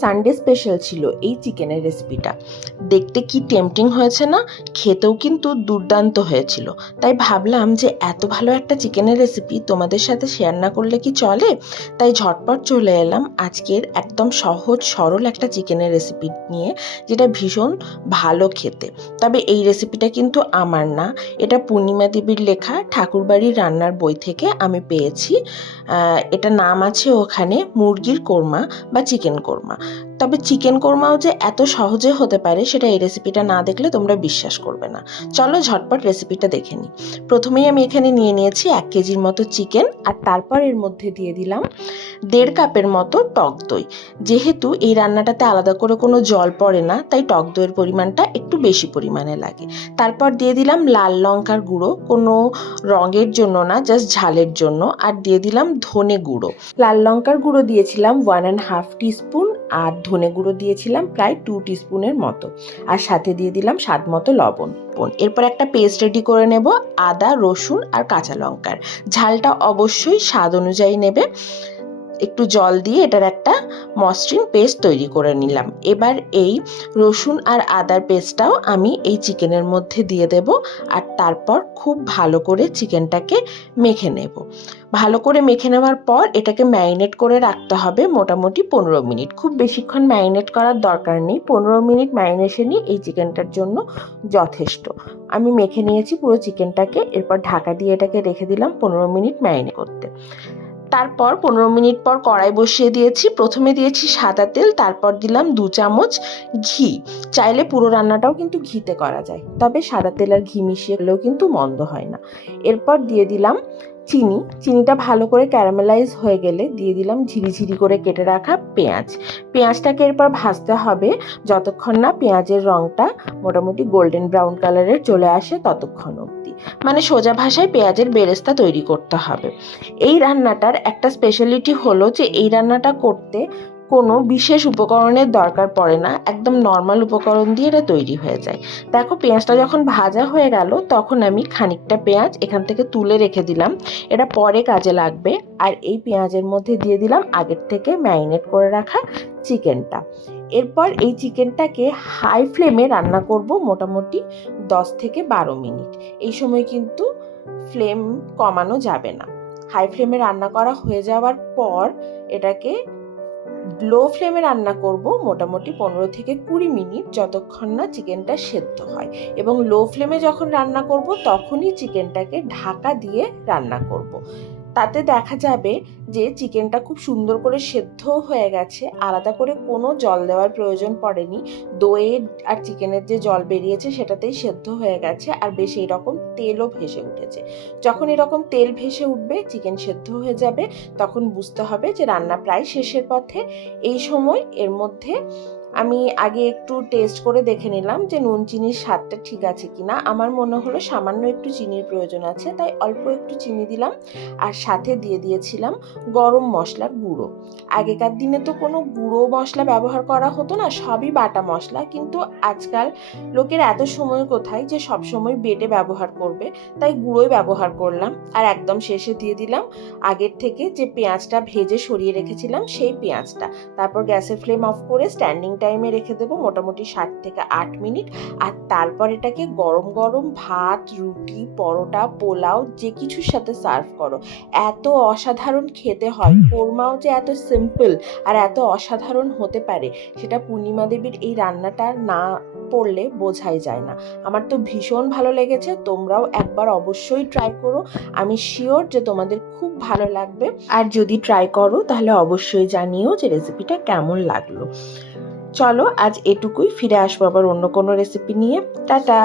Sunday special ছিল এই চিকেনের রেসিপিটা। দেখতে কি টেম্পটিং হয়েছে না, খেতেও কিন্তু দুর্দান্ত হয়েছিল। তাই ভাবলাম যে এত ভালো একটা চিকেনের রেসিপি তোমাদের সাথে শেয়ার না করলে কি চলে। তাই ঝটপট চলে এলাম আজকের একদম সহজ সরল একটা চিকেনের রেসিপি নিয়ে, যেটা ভীষণ ভালো খেতে। তবে এই রেসিপিটা কিন্তু আমার না, এটা পূর্ণিমা দেবীর লেখা ঠাকুরবাড়ির রান্নার বই থেকে আমি পেয়েছি। এটা নাম আছে ওখানে মুরগির কোরমা বা চিকেন কোরমা। তবে চিকেন কোরমাও যে এত সহজে হতে পারে সেটা এই রেসিপিটা না দেখলে তোমরা বিশ্বাস করবে না। চলো ঝটপট রেসিপিটা দেখে নিই। প্রথমেই আমি এখানে নিয়ে নিয়েছি 1 কেজির মতো চিকেন, আর তারপর এর মধ্যে দিয়ে দিলাম 1.5 কাপের মতো টক দই। যেহেতু এই রান্নাটাতে আলাদা করে কোনো জল পড়ে না, তাই টক দইয়ের পরিমাণটা একটু বেশি পরিমাণে লাগে। তারপর দিয়ে দিলাম লাল লঙ্কার গুঁড়ো, কোনো রঙের জন্য না, জাস্ট ঝালের জন্য। আর দিয়ে দিলাম ধনে গুঁড়ো। লাল লঙ্কার গুঁড়ো দিয়েছিলাম 1.5 টিস্পুন, আর ধনে গুঁড়ো দিয়েছিলাম প্রায় 2 টিস্পুনের মতো। আর সাথে দিয়ে দিলাম স্বাদ মতো লবণ। এরপর একটা পেস্ট রেডি করে নেব আদা, রসুন আর কাঁচা লঙ্কার। ঝালটা অবশ্যই স্বাদ অনুযায়ী নেবে। একটু জল দিয়ে এটার একটা মসৃণ পেস্ট তৈরি করে নিলাম। এবার এই রসুন আর আদার পেস্টটাও আমি এই চিকেনের মধ্যে দিয়ে দেব, আর তারপর খুব ভালো করে চিকেনটাকে মেখে নেব। ভালো করে মেখে নেওয়ার পর এটাকে ম্যারিনেট করে রাখতে হবে মোটামুটি 15 মিনিট। খুব বেশিক্ষণ ম্যারিনেট করার দরকার নেই, 15 মিনিট ম্যারিনেশনই এই চিকেনটার জন্য যথেষ্ট। আমি মেখে নিয়েছি পুরো চিকেনটাকে। এরপর ঢাকা দিয়ে এটাকে রেখে দিলাম 15 মিনিট ম্যারিনেট করতে। তারপর 15 মিনিট পর কড়াই বসিয়ে দিয়েছি। প্রথমে দিয়েছি সাদা তেল, তারপর দিলাম 2 চামচ ঘি। চাইলে পুরো রান্নাটাও কিন্তু ঘিতে করা যায়, তবে সাদা তেল আর ঘি মিশিয়ে গেলেও কিন্তু মন্দ হয় না। এরপর দিয়ে দিলাম চিনিটা ভালো করে ক্যারামেলাইজ হয়ে গেলে দিয়ে দিলাম ঝিরিঝিরি করে কেটে রাখা পেঁয়াজটাকে এরপর ভাজতে হবে যতক্ষণ না পেঁয়াজের রঙটা মোটামুটি গোল্ডেন ব্রাউন কালারের চলে আসে, ততক্ষণ অবধি। মানে সোজা ভাষায় পেঁয়াজের বেরেস্তা তৈরি করতে হবে। এই রান্নাটার একটা স্পেশালিটি হলো যে এই রান্নাটা করতে কোনো বিশেষ উপকরণের দরকার পড়ে না, একদম নর্মাল উপকরণ দিয়ে এটা তৈরি হয়ে যায়। দেখো পেঁয়াজটা যখন ভাজা হয়ে গেল তখন আমি খানিকটা পেঁয়াজ এখান থেকে তুলে রেখে দিলাম, এটা পরে কাজে লাগবে। আর এই পেঁয়াজের মধ্যে দিয়ে দিলাম আগের থেকে ম্যারিনেট করে রাখা চিকেনটা। এরপর এই চিকেনটাকে হাই ফ্লেমে রান্না করব মোটামুটি 10 থেকে 12 মিনিট। এই সময় কিন্তু ফ্লেম কমানো যাবে না। হাই ফ্লেমে রান্না করা হয়ে যাওয়ার পর এটাকে লো ফ্লেমে রান্না করব মোটামুটি 15 থেকে 20 মিনিট, যতক্ষণ না চিকেনটা সেদ্ধ হয়। এবং লো ফ্লেমে যখন রান্না করব তখনই চিকেনটাকে ঢাকা দিয়ে রান্না করব। তাতে দেখা যাবে যে চিকেনটা খুব সুন্দর করে সেদ্ধ হয়ে গেছে, আলাদা করে কোনো জল দেওয়ার প্রয়োজন পড়েনি। দইয়ের আর চিকেনের যে জল বেরিয়েছে সেটাতেই সেদ্ধ হয়ে গেছে, আর বেশ এরকম তেলও ভেসে উঠেছে। যখন এরকম তেল ভেসে উঠবে, চিকেন সেদ্ধ হয়ে যাবে, তখন বুঝতে হবে যে রান্না প্রায় শেষের পথে। এই সময় এর মধ্যে আমি আগে একটু টেস্ট করে দেখে নিলাম যে নুন চিনির স্বাদটা ঠিক আছে কিনা। আমার মনে হলো সামান্য একটু চিনির প্রয়োজন আছে, তাই অল্প একটু চিনি দিলাম। আর সাথে দিয়ে দিয়েছিলাম গরম মশলার গুঁড়ো। আগেকার দিনে তো কোনো গুঁড়ো মশলা ব্যবহার করা হতো না, সবই বাটা মশলা। কিন্তু আজকাল লোকের এত সময় কোথায় যে সব সময় বেটে ব্যবহার করবে, তাই গুঁড়োই ব্যবহার করলাম। আর একদম শেষে দিয়ে দিলাম আগের থেকে যে পেঁয়াজটা ভেজে সরিয়ে রেখেছিলাম সেই পেঁয়াজটা। তারপর গ্যাসের ফ্লেম অফ করে স্ট্যান্ডিং টাইমে রেখে দেবো মোটামুটি 7 থেকে 8 মিনিট। আর তারপর এটাকে গরম গরম ভাত, রুটি, পরোটা, পোলাও যে কিছুর সাথে সার্ভ করো। এত অসাধারণ খেতে হয়। কোরমাও যে এত সিম্পল আর এত অসাধারণ হতে পারে সেটা পূর্ণিমা দেবীর এই রান্নাটা না পড়লে বোঝাই যায় না। আমার তো ভীষণ ভালো লেগেছে, তোমরাও একবার অবশ্যই ট্রাই করো। আমি শিওর যে তোমাদের খুব ভালো লাগবে। আর যদি ট্রাই করো তাহলে অবশ্যই জানিও যে রেসিপিটা কেমন লাগলো। চলো আজ এটুকুই, ফিরে আসবো আবার অন্য কোনো রেসিপি নিয়ে। টাটা।